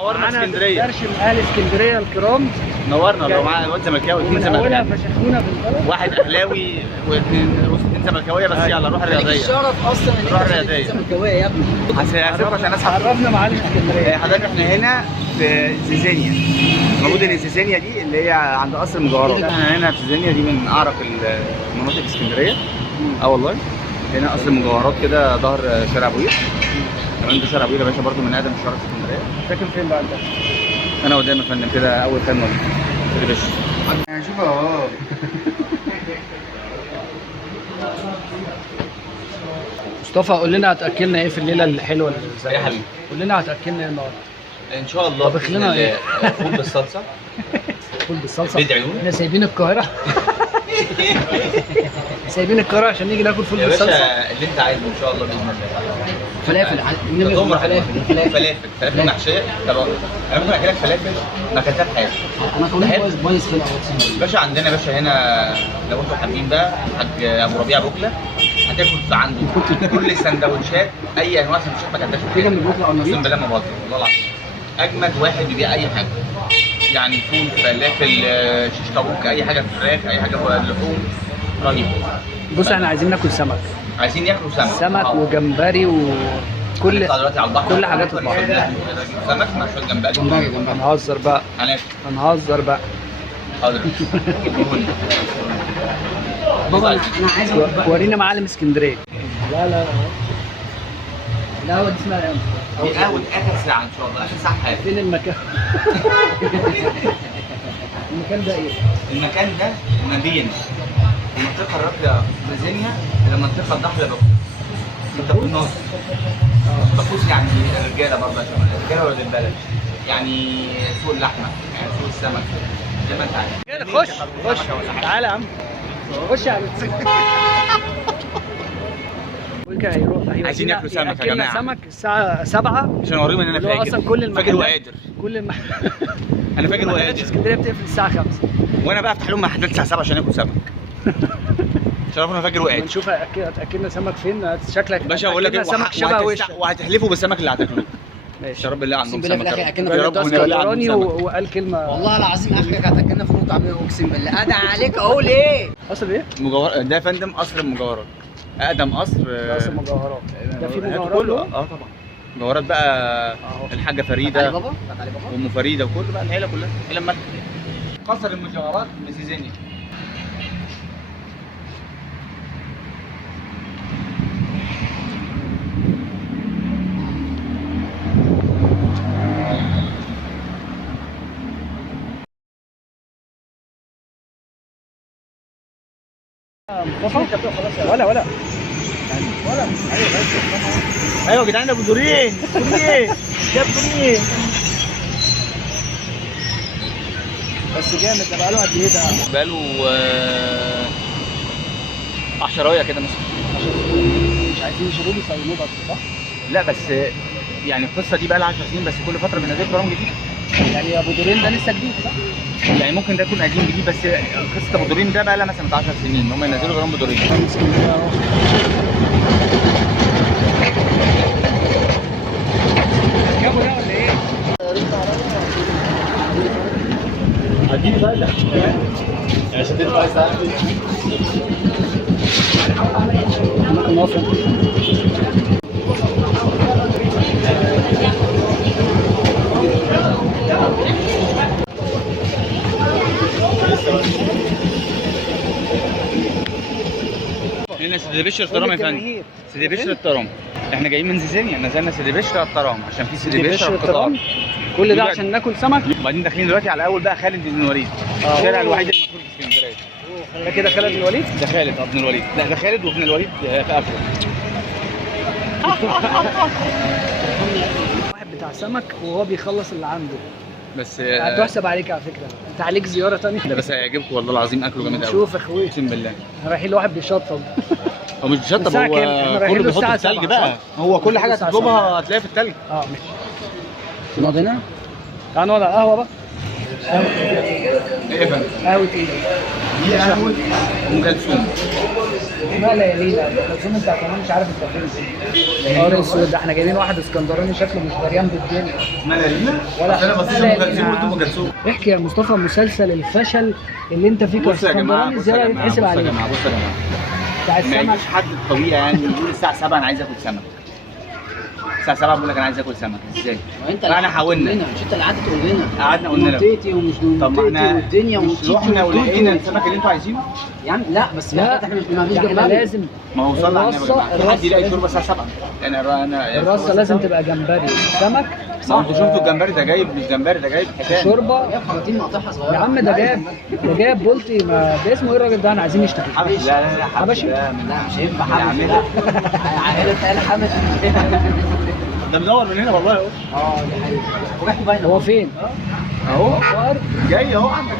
نورنا اسكندريه. درش من اهل اسكندريه الكرام. نورنا لو معانا واد زملكاوي واثنين زملكاويه. فشخونا في البلد. واحد اهلاوي واثنين زملكاويه بس يلا روح الرياضيه. الشرف اصلا ان روح الرياضيه. زملكاويه يا ابني. هسيبك عشان اسحب. عرفنا معالم اسكندريه. حضرتك احنا هنا في زيزينيا. المفروض ان زيزينيا دي اللي هي عند قصر المجوهرات. احنا هنا في زيزينيا دي من اعرق المناطق اسكندريه. والله هنا قصر المجوهرات كده ظهر شارع ابو قير. كمان ده شارع ابو قير يا باشا برضه من اقدم شوارع اسكندريه. ساكن فين بقى انت؟ انا قدام يا فندم كده اول خانه يا باشا. هنشوف اهو. مصطفى قول لنا هتاكلنا ايه في الليله الحلوه اللي زي يا حبيبي قول لنا هتاكلنا ايه النهارده؟ ان شاء الله. طبخ لنا ايه؟ فول بالصلصه. فول بالصلصه. بيض عيون. احنا سايبين القاهره. سايبين القاهره عشان نيجي ناكل فول يا بالصلصه. باشا اللي انت عايزه ان شاء الله باذن الله. فلافل فلافل محشيه. طب انا ممكن اكلك فلافل ما اكلتها في حياتي. انا كمان بايظ في الاول. باشا عندنا يا باشا هنا لو انتوا حابين بقى حاج ابو ربيع بوكله هتاكل في عنده كل السندوتشات اي انواع سندوتشات ما اكلتهاش في تيجي حياتي. من بكره او اقسم بالله ما بهزر والله العظيم. اجمد واحد بيبيع اي حاجه يعني فول فلافل شيش طاووق اي حاجه فراخ اي حاجه لحوم رهيب. بص احنا عايزين ناكل سمك. عايزين ياكلوا سمك. سمك وجمبري وكل دلوقتي على البحر كل حاجات البحر. سمك مع شويه جمبري. هنهزر بقى. هنهزر بقى. حاضر. بابا انا عايز ورينا معالم اسكندريه. لا القهوه دي اسمها ايه؟ دي قهوه اخر ساعه ان شاء الله اخر ساعه في حياتي. فين المكان؟ المكان ده ايه؟ المكان ده ما بين المنطقه الراقيه في زيزينيا الى المنطقه الضحله بكوس. انت في النص. بكوس يعني الرجاله برضه عشان الرجاله ولاد البلد يعني سوق اللحمه يعني سوق السمك زي ما انت عارف. خش تعالى يا عم خش يا عم. عايزين ياكلوا سمك يا جماعه. سمك الساعه 7 عشان اوريهم ان انا فاجر. اصلا كل فاجر وقادر. انا فاجر وقادر. اسكندريه بتقفل الساعه 5 وانا بقى افتح لهم محلات الساعه 7 عشان اكل سمك. شرفنا فاجر وقادر. نشوف هتاكلنا سمك فين. شكلك باشا اقول لك سمك شبه وش وهتحلفوا بالسمك اللي هتاكلوه. ماشي يا رب بالله عندهم بالله سمك. في الآخر أكلنا يا رب اسكندراني وقال كلمه والله العظيم اخرك هتاكلنا فول وطعميه اقسم بالله. ادعى عليك اقول ايه؟ قصر ايه؟ ده يا فندم قصر المجوهرات. اقدم قصر. قصر مجوهرات. ده في مجوهرات كله طبعا. مجوهرات بقى الحاجه فريده وام فريده وكله بقى العيله كلها العيله المالكه. قصر المجوهرات من زيزينيا. ولا ايوه يا جدعان ابو دورين جاب دورين بس جامد. ده بقاله قد ايه ده؟ بقاله 10 كده مثلا. مش عايزين يشيلوا لي صينوه بس صح؟ لا بس يعني القصه دي بقى لها 10 سنين بس كل فتره بينزلوا برامج جديده. يعني ابو دورين ده لسه جديد صح؟ يعني ممكن ده يكون قديم جديد بس قصه ابو دورين ده بقى لها مثلا 10 سنين ان هم ينزلوا برامج ابو دورين. جابوا ده ولا ايه؟ هتجيب فايده يعني شديت كويس هنا سيدي بشر الترام يا فندم. سيدي بشر الترام. احنا جايين من زيزينيا نزلنا سيدي بشر الترام عشان في سيدي بشر الترام. كل ده عشان ناكل سمك. وبعدين داخلين دلوقتي على اول بقى خالد بن الوليد. الشارع الوحيد المشهور في اسكندريه. ده كده خالد بن الوليد؟ ده خالد بن الوليد. لا ده خالد وابن الوليد في اخره. واحد بتاع سمك وهو بيخلص اللي عنده. بس هتحسب عليك على فكره. انت عليك زياره ثانيه. لا بس هيعجبكم والله العظيم اكله جامد قوي. شوف يا اخويا اقسم بالله. احنا رايحين لواحد بيشطب. هو مش بيشطب هو كله بيحط في الثلج بقى. هو كل حاجه هتطلبها هتلاقيها في الثلج. ماشي. نقعد هنا؟ تعال نقعد على القهوه بقى. ايه يا فندم؟ قهوه ايه؟ دي قهوه ام كلثوم. لا لا يا ليلى الكلثوم انت كمان مش عارف انت فين. نهار اسود، ده احنا جايبين واحد اسكندراني شكله مش دريان بالدنيا. اسمها ليلى؟ ولا اصل انا بصيت ام كلثوم قلت ام كلثوم. احكي يا مصطفى مسلسل الفشل اللي انت فيه بصوا يا جماعه، كاسكندراني بصوا ازاي يا جماعه، يتحسب بصوا يا عليه؟ جماعه، بصوا يا جماعه، بتاع ما السمك. يجيش حد طبيعي يعني يقول الساعه 7 انا عايز اكل سمك. الساعه 7 بقول لك انا عايز اكل سمك، ازاي؟ وانت فاحنا حاولنا، مش انت اللي قعدت تقول لنا قعدنا قلنا لك. منطقتي ومش طب ما منطقتي احنا والدنيا مش ومش رحنا ولقينا السمك اللي انتوا عايزينه. يا عم لا بس في حاجات احنا ما فيش ده احنا جنبها. لازم ما هو صلى على النبي يا جماعه، في حد يلاقي لازم- شوربه الساعه 7؟ انا الرصه لازم تبقى جمبري سمك. ما انتوا شفتوا الجمبري ده جايب، مش جمبري ده جايب حكايه. شوربه. يا خراطيم مقطعها صغيره يا عم ده جايب بولتي، ما ده اسمه ايه الراجل ده؟ انا عايزين نشتغل. حبشي. لا لا لا حبشي؟ ده من- لا مش هينفع من حبشي عمنا. لا عائله آل حبشي. ده مدور من هنا والله اهو. دي حقيقة وريحته باينه. هو فين؟ اهو ظاهر جاي اهو عندك.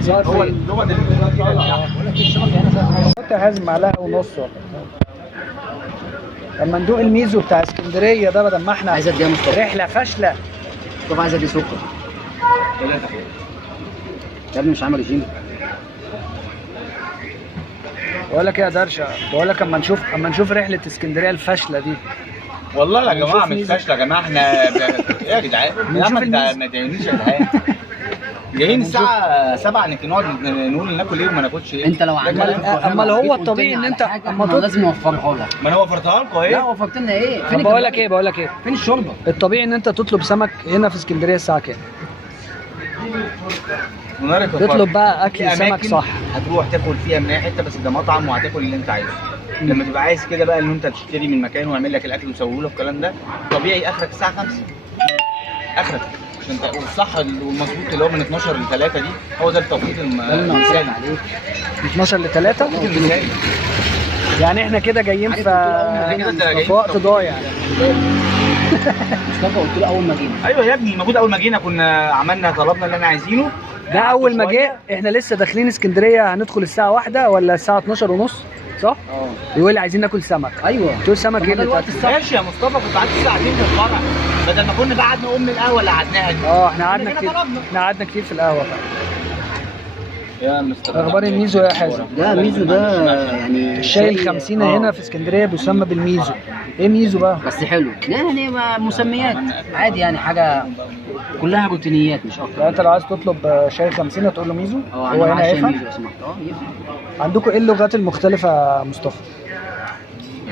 ظاهر هو فين؟ هو ده اللي طالع. بقول لك الشبكه هنا فيها كنت حازم معلقه ونص ولا لما ندوق الميزو بتاع اسكندريه ده، بدل ما احنا عايز اديها مصطفى. رحله فاشله. مصطفى عايز ادي سكر. يا ابني مش عامل رجيم. بقول لك ايه يا درشه، بقول لك اما نشوف رحله اسكندريه الفاشله دي. والله يا جماعه نشوف مش ميزو. فاشله يا جماعه، احنا ايه يا جدعان؟ يا عم انت الميزو. ما تعملنيش يا جدعان. جايين الساعه 7 نقعد نقول ناكل ايه وما ناكلش ايه. انت لو ده عمال كلام. أمال هو الطبيعي إن أنت أما تطلب- لازم نوفرها لك. ما انا وفرتها لكم لا اهي. وفرت لنا ايه؟ طب بقول لك ايه فين الشوربه؟ الطبيعي ان انت تطلب سمك هنا في اسكندريه الساعه كام؟ ونارك تطلب بقى اكل في سمك أماكن صح. هتروح تاكل فيها من اي حته، بس ده مطعم وهتاكل اللي انت عايزه. لما تبقى عايز كده بقى ان انت تشتري من مكان ويعمل لك الاكل ويسويه لك الكلام ده، طبيعي اخرك الساعه 5 اخرك. عشان انت والصح والمظبوط اللي هو من 12 ل 3 دي هو ده التوقيت المثالي. عليك. 12 ل 3 المثالي. يعني احنا كده جايين عارف قلت له أول ما في جينا كده جايين في وقت ضايع. مصطفى قلت له اول ما جينا. ايوه يا ابني، المفروض اول ما جينا كنا عملنا طلبنا اللي انا عايزينه. ده اول ما جه. احنا لسه داخلين اسكندريه، هندخل الساعه 1 ولا الساعه 12 ونص صح؟ يقول لي عايزين ناكل سمك. ايوه قلت له سمك ايه ده اللي الوقت تاكله؟ الصح. ماشي يا مصطفى، كنت قعدت ساعتين في الفرع بدل ما كنا بقى قعدنا من القهوه اللي قعدناها دي. احنا قعدنا كده كتير. طلبنا. احنا قعدنا كتير في القهوه فعلا. يا مستر اخبار الميزو يا حازم؟ ده ميزو ده يعني الشاي ال50 هنا في اسكندريه بيسمى بالميزو. ايه ميزو بقى؟ بس حلو. لا يعني مسميات عادي يعني حاجه كلها روتينيات مش اكتر. يعني انت لو عايز تطلب شاي 50 هتقول له ميزو؟ اه هو انا هنا معايا شاي يفهم؟ ميزو لو سمحت. يفهم. عندكم ايه اللغات المختلفه يا مصطفى؟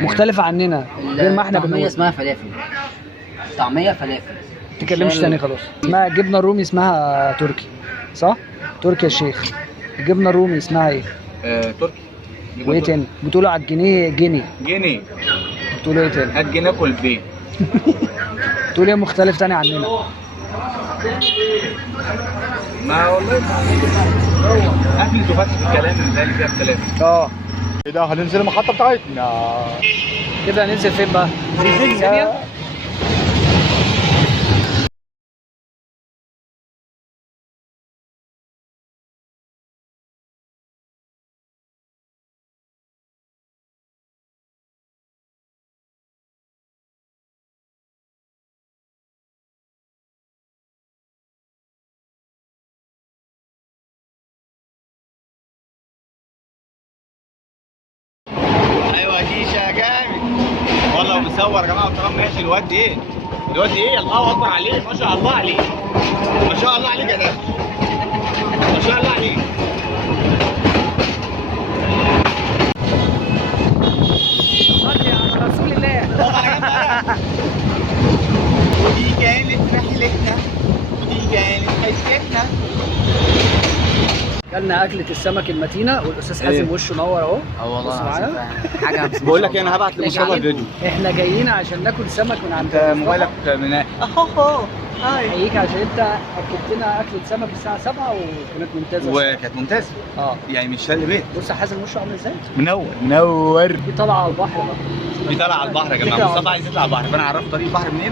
مختلفه عننا غير ما احنا الطعميه بنقول. اسمها فلافل. طعميه فلافل. ما تتكلمش تاني خلاص. اسمها جبنه الرومي، اسمها تركي صح؟ تركي يا شيخ. الجبنه الرومي اسمها ايه؟ تركي. وايه تاني؟ بتقولوا على الجنيه جنيه. جنيه. بتقولوا ايه تاني؟ هات جنيه كل بيه. بتقولوا ايه مختلف تاني عننا؟ ما والله قفلت وفتحت الكلام زي اللي فيها الكلام. كده هننزل المحطه بتاعتنا. كده هننزل فين بقى؟ زيزينيا. ايوه شيشه جامد والله. وبيصور يا جماعه والكلام ماشي. الواد ايه؟ الواد ايه؟ الله اكبر عليه، ما شاء الله عليه. ما شاء الله عليك يا ده. ما شاء الله عليك. صلي على رسول الله. ودي كانت رحلتنا، ودي كانت حكايتنا. كلنا اكله السمك المتينه والاستاذ حازم وشه نور اهو. والله بص معانا. حاجه بقول لك ايه، انا هبعت لمصطفى الفيديو. احنا جايين عشان ناكل سمك من عند انت موبايلك من اهو. هاي. احييك عشان انت اكلت لنا اكله سمك الساعه 7 وكانت ممتازه. وكانت ممتازه. يعني مش شال بيت. بص يا حازم وشه عامل ازاي؟ منور. دي طالعه على البحر بقى. دي طالعه على البحر يا جماعه. مصطفى عايز يطلع على البحر، فانا عرفت طريق البحر منين.